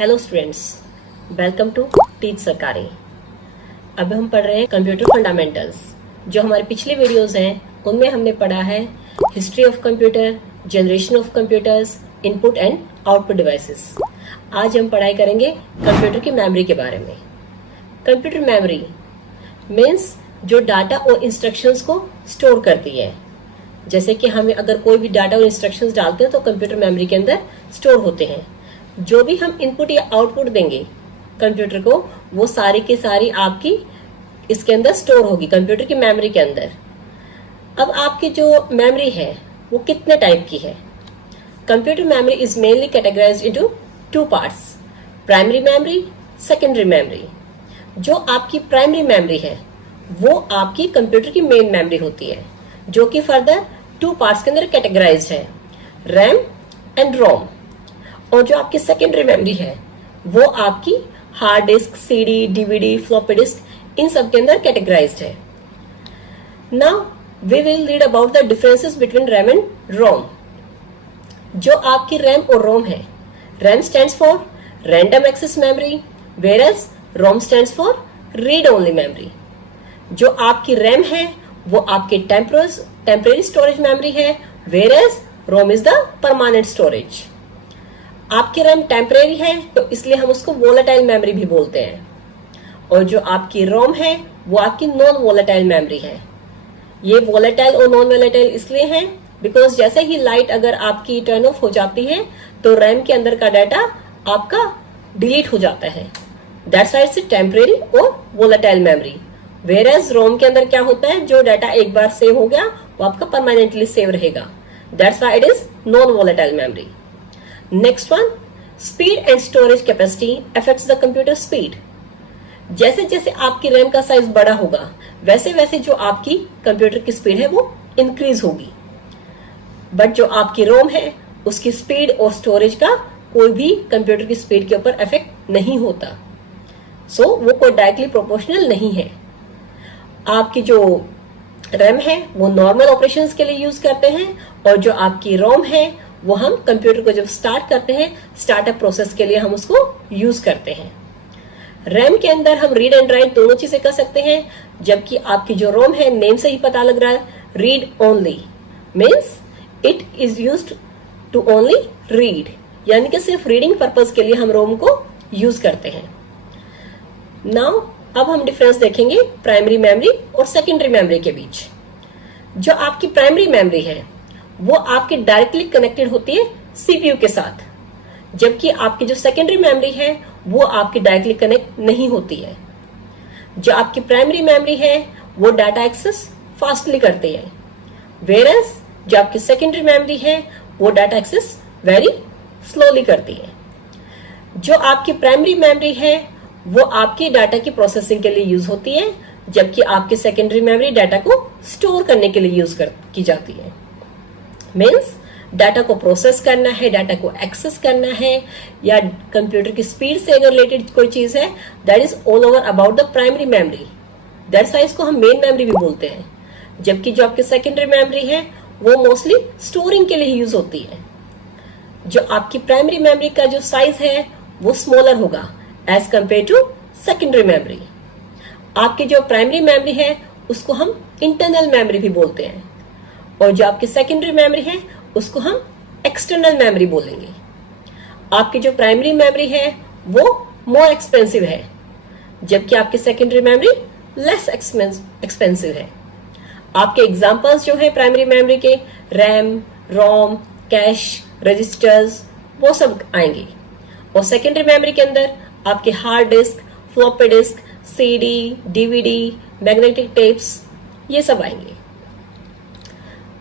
Hello students, welcome to teach Sarkari. अब हम पढ़ रहे हैं कंप्यूटर फंडामेंटल्स। जो हमारे पिछले वीडियोस हैं उनमें हमने पढ़ा है history of computer, generation of computers, input and output devices. आज हम पढ़ाई करेंगे कंप्यूटर की मेमोरी के बारे में। कंप्यूटर मेमोरी मीन्स जो डाटा और इंस्ट्रक्शंस को स्टोर करती है। जैसे कि हमें अगर कोई भी डाटा और इंस्ट्रक्शंस डालते हैं तो कंप्यूटर मेमोरी के अंदर स्टोर होते हैं। जो भी हम इनपुट या आउटपुट देंगे कंप्यूटर को, वो सारी की सारी आपकी इसके अंदर स्टोर होगी, कंप्यूटर की मेमोरी के अंदर। अब आपकी जो मेमोरी है वो कितने टाइप की है? Computer memory is mainly categorised into two parts, primary memory, secondary memory. जो आपकी प्राइमरी मेमोरी है वो आपकी कंप्यूटर की मेन मेमोरी होती है, जो कि फर्दर टू पार्ट्स के अंदर कैटेगराइज्ड है, रैम एंड रोम। और जो आपकी सेकेंडरी मेमोरी है वो आपकी hard disk, CD, DVD, floppy disk, इन सब के अंदर कैटेगराइज्ड है। Now we will read about the differences between RAM and ROM. जो आपकी रैम और रोम है, RAM stands for random access memory, whereas ROM stands for read only memory. जो आपकी रैम है वो आपकी टेम्परेरी स्टोरेज मेमोरी है, whereas ROM is the permanent storage. आपकी रैम टेम्परेरी है तो इसलिए हम उसको वोलेटाइल मेमोरी भी बोलते हैं। और जो आपकी रोम है वो आपकी नॉन वोलेटाइल मेमोरी है। ये वोलेटाइल और नॉन वोलेटाइल इसलिए है बिकॉज जैसे ही लाइट अगर आपकी टर्न ऑफ हो जाती है तो रैम के अंदर का डाटा आपका डिलीट हो जाता है। दैट्स व्हाई इट्स टेम्परेरी और वोलेटाइल मेमोरी। वेयरएज रोम के अंदर क्या होता है, जो डाटा एक बार सेव हो गया वो आपका परमानेंटली सेव रहेगा। That's why it is non volatile memory. Next one, speed and storage capacity affects the computer speed. जैसे जैसे आपकी रैम का साइज बड़ा होगा वैसे वैसे जो आपकी कंप्यूटर की स्पीड है वो इंक्रीज होगी। बट जो आपकी रोम है उसकी स्पीड और स्टोरेज का कोई भी कंप्यूटर की स्पीड के ऊपर इफेक्ट नहीं होता। सो वो कोई डायरेक्टली प्रोपोर्शनल नहीं है। आपकी जो रैम है वो नॉर्मल ऑपरेशंस के लिए यूज करते हैं और जो आपकी रोम है वो हम कंप्यूटर को जब स्टार्ट करते हैं, स्टार्टअप प्रोसेस के लिए हम उसको यूज करते हैं। रैम के अंदर हम रीड एंड राइट दोनों चीजें कर सकते हैं, जबकि आपकी जो रोम है, नेम से ही पता लग रहा है, read only means it is used to only read, यानी कि सिर्फ रीडिंग पर्पज के लिए हम रोम को यूज करते हैं। नाउ अब हम डिफरेंस देखेंगे प्राइमरी मेमोरी और सेकेंडरी मेमोरी के बीच। जो आपकी प्राइमरी मेमोरी है वो आपकी डायरेक्टली कनेक्टेड होती है सीपीयू के साथ, जबकि आपकी जो सेकेंडरी मेमोरी है वो आपकी डायरेक्टली कनेक्ट नहीं होती है। जो आपकी प्राइमरी मेमोरी है वो डाटा एक्सेस फास्टली करती है, वेयरएज जो आपकी सेकेंडरी मेमोरी है वो डाटा एक्सेस वेरी स्लोली करती है। जो आपकी प्राइमरी मेमोरी है वो आपकी डाटा की प्रोसेसिंग के लिए यूज होती है, जबकि आपकी सेकेंडरी मेमोरी डाटा को स्टोर करने के लिए यूज की जाती है। मीन्स डाटा को प्रोसेस करना है, डाटा को एक्सेस करना है, या कंप्यूटर की स्पीड से अगर रिलेटेड कोई चीज है, that is all over about the primary memory. That's why इसको हम मेन मेमोरी भी बोलते हैं। जबकि जो आपकी सेकेंडरी मेमोरी है वो मोस्टली स्टोरिंग के लिए यूज होती है। जो आपकी प्राइमरी मेमोरी का जो साइज है वो स्मॉलर होगा as compare to secondary memory. आपकी जो प्राइमरी मेमोरी है उसको हम इंटरनल मेमोरी भी बोलते हैं, और जो आपकी सेकेंडरी मेमोरी है उसको हम एक्सटर्नल मेमोरी बोलेंगे। आपकी जो प्राइमरी मेमोरी है वो मोर एक्सपेंसिव है, जबकि आपकी सेकेंडरी मेमोरी लेस एक्सपेंसिव है। आपके एग्जांपल्स जो है प्राइमरी मेमोरी के, रैम, रोम, कैश, रजिस्टर्स, वो सब आएंगे। और सेकेंडरी मेमोरी के अंदर आपके hard disk, floppy disk, CD, DVD, magnetic tapes, ये सब आएंगे।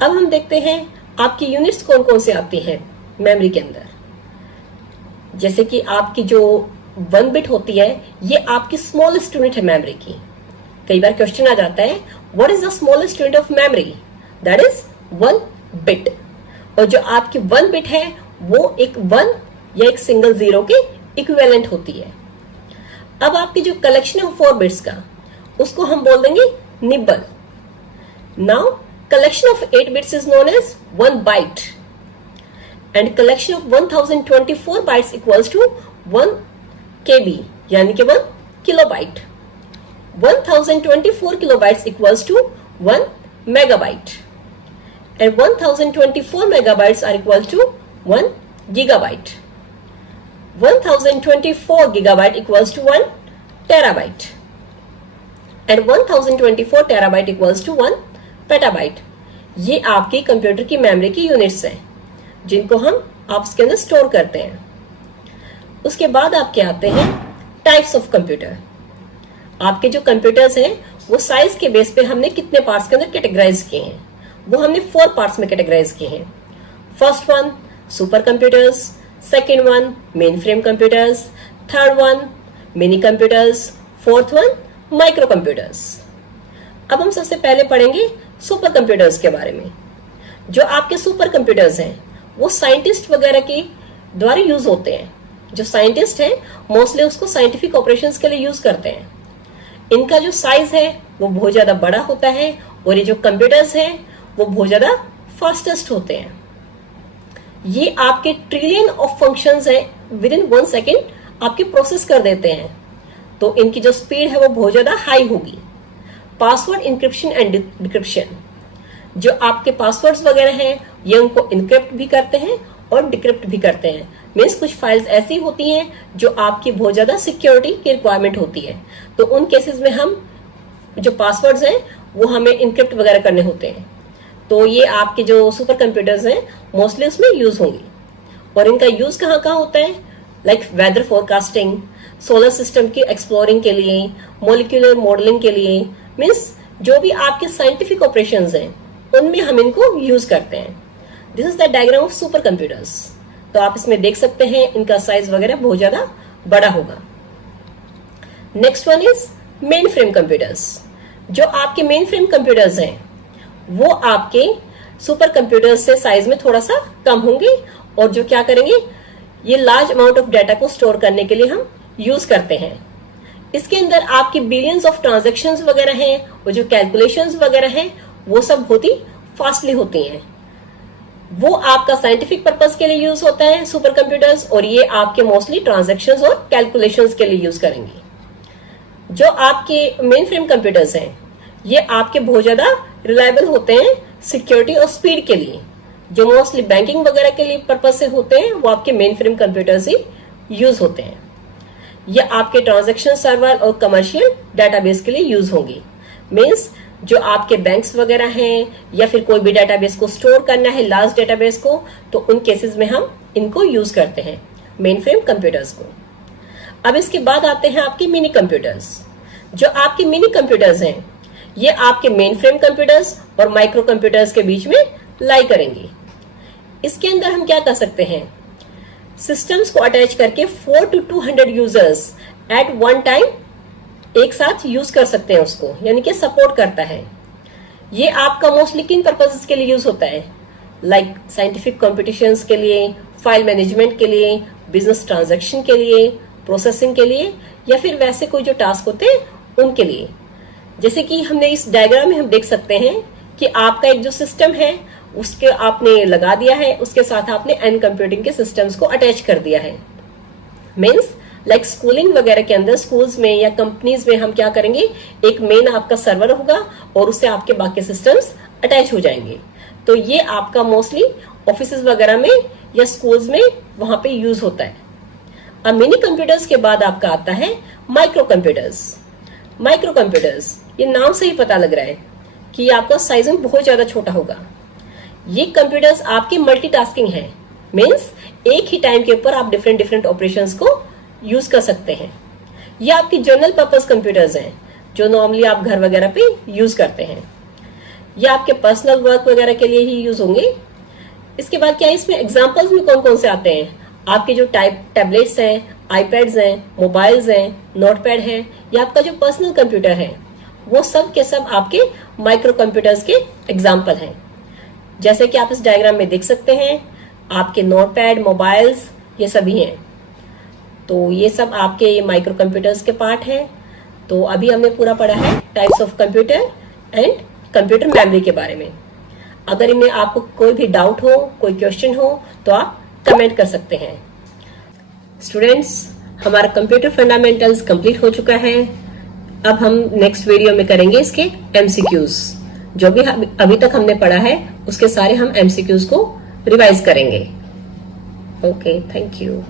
अब हम देखते हैं आपकी यूनिट्स कौन कौन से आती हैं मेमोरी के अंदर। जैसे कि आपकी जो 1 बिट होती है ये आपकी स्मॉलेस्ट यूनिट है मेमोरी की। कई बार क्वेश्चन आ जाता है, what is the smallest unit of memory? That is 1 bit. और जो आपकी 1 बिट है वो एक 1 या एक सिंगल 0 के इक्विवेलेंट होती है। अब आपकी जो कलेक्शन है 4 बिट्स का, उसको हम बोल देंगे nibble. Now collection of 8 bits is known as 1 byte and collection of 1024 bytes equals to 1 KB यानी कि 1 kilobyte. 1024 kilobytes equals to 1 megabyte. And 1024 megabytes are equal to 1 gigabyte. 1024 gigabyte equals to 1 terabyte. And 1024 terabyte equals to 1 petabyte. ये आपके computer की memory की units हैं जिनको हम आपस के अंदर स्टोर करते हैं. उसके बाद आपके आते हैं टाइप्स ऑफ कंप्यूटर. आपके जो कंप्यूटर्स हैं वो साइज के बेस पे हमने कितने पार्ट्स के अंदर कैटेगराइज किए हैं, वो हमने 4 पार्ट्स में कैटेगराइज किए हैं. First one super computers, second one main frame computers, third one mini computers, fourth one micro computers. अब हम सबसे पहले पढ़ेंगे सुपर कंप्यूटर्स के बारे में. जो आपके सुपर कंप्यूटर्स हैं वो साइंटिस्ट वगैरह के द्वारा यूज होते हैं. जो साइंटिस्ट हैं मोस्टली उसको साइंटिफिक ऑपरेशंस के लिए यूज करते हैं. इनका जो साइज है वो बहुत ज्यादा बड़ा होता है और ये जो कंप्यूटर्स हैं वो बहुत ज्यादा फास्टेस्ट होते हैं. ये आपके ट्रिलियन ऑफ फंक्शंस हैं विद इन 1 सेकेंड आपके प्रोसेस कर देते हैं. तो इनकी जो स्पीड है वो बहुत ज्यादा हाई होगी. पासवर्ड इंक्रिप्शन एंड डिक्रिप्शन, जो आपके पासवर्ड्स वगैरह हैं ये उनको इनक्रिप्ट भी करते हैं और डिक्रिप्ट भी करते हैं. मीन्स कुछ फाइल्स ऐसी होती हैं जो आपकी बहुत ज्यादा सिक्योरिटी की रिक्वायरमेंट होती है, तो उन केसेस में हम जो पासवर्ड्स हैं वो हमें इनक्रिप्ट वगैरह करने होते हैं. तो ये आपके जो सुपर कंप्यूटर्स हैं मोस्टली उसमें यूज होंगे. और इनका यूज कहाँ कहाँ होता है, like weather forecasting, solar system की एक्सप्लोरिंग के लिए, मोलिकुलर मॉडलिंग के लिए. मीन्स जो भी आपके साइंटिफिक ऑपरेशंस हैं उनमें हम इनको यूज करते हैं. This is the diagram of super computers. तो आप इसमें देख सकते हैं इनका साइज वगैरह बहुत ज्यादा बड़ा होगा. Next one is main frame computers. जो आपके मेन फ्रेम कंप्यूटर्स हैं वो आपके सुपर कंप्यूटर्स से साइज में थोड़ा सा कम होंगे और जो क्या करेंगे, ये लार्ज अमाउंट ऑफ डाटा को स्टोर करने के लिए हम यूज करते हैं. इसके अंदर आपकी बिलियंस ऑफ ट्रांजैक्शंस वगैरह हैं और जो कैलकुलेशंस वगैरह हैं वो सब बहुत ही फास्टली होती हैं. वो आपका साइंटिफिक पर्पस के लिए यूज होता है सुपर कंप्यूटर्स, और ये आपके मोस्टली ट्रांजैक्शंस और कैलकुलेशंस के लिए यूज करेंगे. जो आपके मेन फ्रेम कंप्यूटर्स हैं ये आपके बहुत ज्यादा रिलायबल होते हैं सिक्योरिटी और स्पीड के लिए. जो मोस्टली बैंकिंग वगैरह के लिए पर्पस से होते हैं वो आपके मेन फ्रेम कंप्यूटर्स ही यूज होते हैं. ये आपके ट्रांजैक्शन सर्वर और कमर्शियल डाटाबेस के लिए यूज होंगी. मीन्स जो आपके बैंक्स वगैरह हैं या फिर कोई भी डाटाबेस को स्टोर करना है, लार्ज डाटाबेस को, तो उन केसेस में हम इनको यूज करते हैं मेन फ्रेम कंप्यूटर्स को. अब इसके बाद आते हैं आपके मिनी कंप्यूटर्स. जो आपके मिनी कंप्यूटर्स हैं ये आपके मेन फ्रेम कंप्यूटर्स और माइक्रो कंप्यूटर्स के बीच में लाई करेंगे. इसके अंदर हम क्या कर सकते हैं, सिस्टम्स को अटैच करके 4 to 200 users at one time एक साथ यूज कर सकते हैं उसको, यानी कि सपोर्ट करता है. ये आपका मोस्टली किन पर्पसेस के लिए यूज होता है, लाइक साइंटिफिक कॉम्पिटिशन्स के लिए, फाइल मैनेजमेंट के लिए, बिजनेस ट्रांजैक्शन के लिए, प्रोसेसिंग के लिए, या फिर वैसे कोई जो टास्क होते हैं उनके लिए. जैसे कि हमने इस डायग्राम में हम देख सकते हैं कि आपका एक जो सिस्टम है उसके आपने लगा दिया है, उसके साथ आपने एंड कंप्यूटिंग के सिस्टम्स को अटैच कर दिया है. मीन्स लाइक स्कूलिंग वगैरह के अंदर स्कूल्स में या कंपनीज में हम क्या करेंगे, एक मेन आपका सर्वर होगा और उससे आपके बाकी सिस्टम्स अटैच हो जाएंगे. तो ये आपका मोस्टली ऑफिसेज वगैरह में या स्कूल्स में वहां पे यूज होता है. अब मिनी कंप्यूटर्स के बाद आपका आता है माइक्रो कंप्यूटर्स. माइक्रो कंप्यूटर्स, ये नाम से ही पता लग रहा है कि आपका साइज में बहुत ज्यादा छोटा होगा. ये कंप्यूटर्स आपके मल्टीटास्किंग है. मीन्स एक ही टाइम के ऊपर आप डिफरेंट डिफरेंट ऑपरेशंस को यूज कर सकते हैं. ये आपकी जनरल पर्पस कंप्यूटर्स हैं जो नॉर्मली आप घर वगैरह पे यूज करते हैं. ये आपके पर्सनल वर्क वगैरह के लिए ही यूज होंगे. इसके बाद क्या इसमें एग्जांपल्स में कौन कौन से आते हैं, आपके जो टैबलेट्स हैं, आईपैड्स हैं, मोबाइल्स हैं, नोटपैड है, या आपका जो पर्सनल कंप्यूटर है, वो सब के सब आपके माइक्रो कंप्यूटर्स के एग्जाम्पल हैं. जैसे कि आप इस डायग्राम में देख सकते हैं आपके नोटपैड, मोबाइल्स, ये सभी हैं. तो ये सब आपके माइक्रो कंप्यूटर्स के पार्ट हैं. तो अभी हमने पूरा पढ़ा है types of computer and computer memory के बारे में. अगर इनमें आपको कोई भी डाउट हो, कोई क्वेश्चन हो, तो आप कमेंट कर सकते हैं. स्टूडेंट्स, हमारा कंप्यूटर फंडामेंटल्स कंप्लीट हो चुका है। अब हम नेक्स्ट वीडियो में करेंगे इसके एमसीक्यूज। जो भी अभी तक हमने पढ़ा है उसके सारे हम एमसीक्यूज को रिवाइज करेंगे। Okay, thank you.